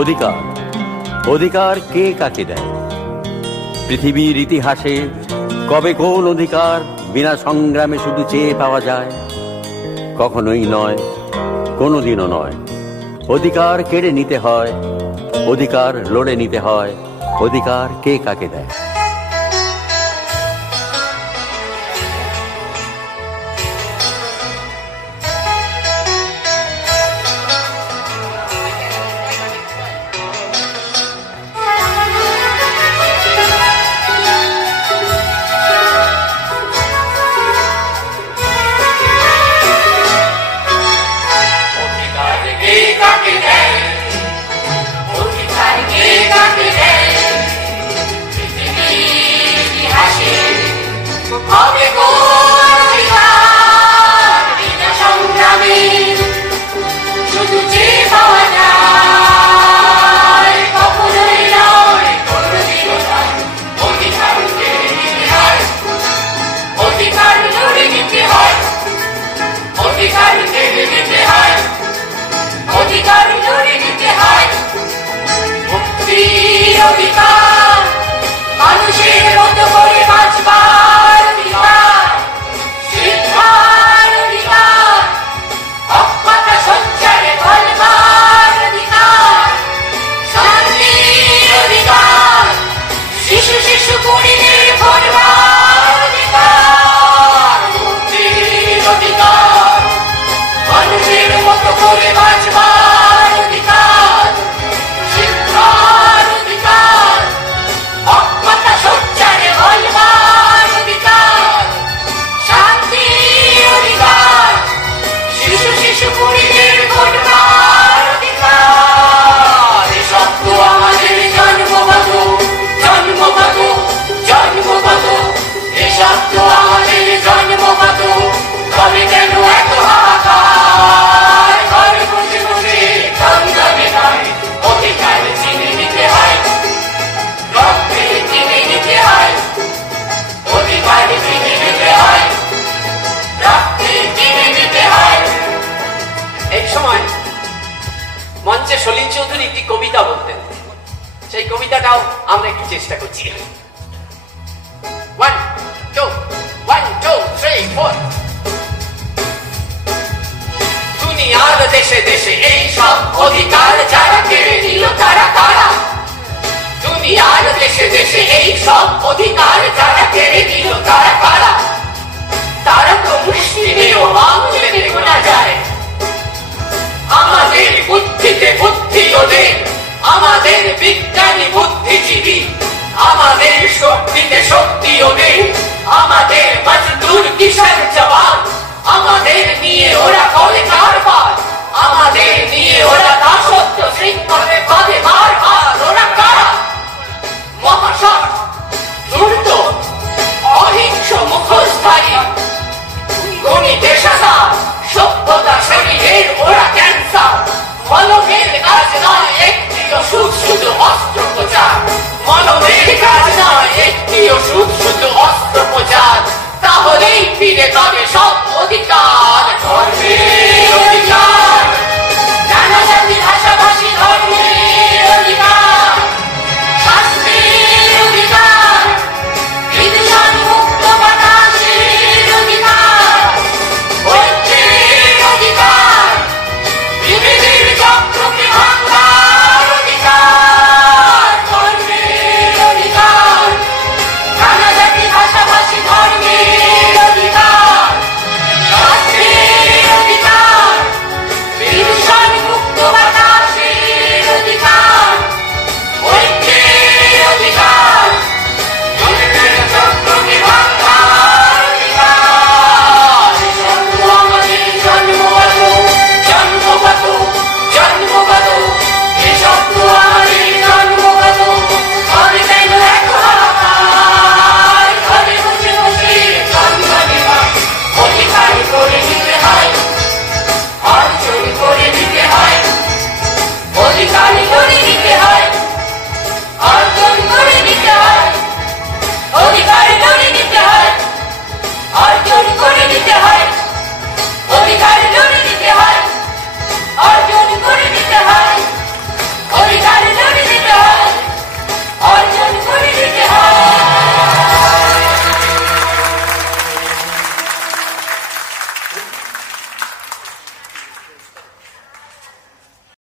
অধিকার, অধিকার কে কাকে দেয়? পৃথিবীর ইতিহাসে কবে কোন অধিকার বিনা সংগ্রামে শুধু চেয়ে পাওয়া যায়? কখনোই নয়, কোনোদিনও নয়। অধিকার কেড়ে নিতে হয়, অধিকার লড়ে নিতে হয়। অধিকার কে কাকে দেয়? মঞ্চে সলিল চৌধুরী একটি কবিতা বলতেন, সেই কবিতাটাও আমরা একটু চেষ্টা করছি। 1 2 1 2 3 4 দুনিয়ার দেশে দেশে এই সব অধিকার যারা কেড়ে নিল তারা কারা? দুনিয়ার দেশে দেশে এই সব অধিকার যারা কেড়ে নিল তারা কারা? তারা তো মুষ্টিমেয় মানুষ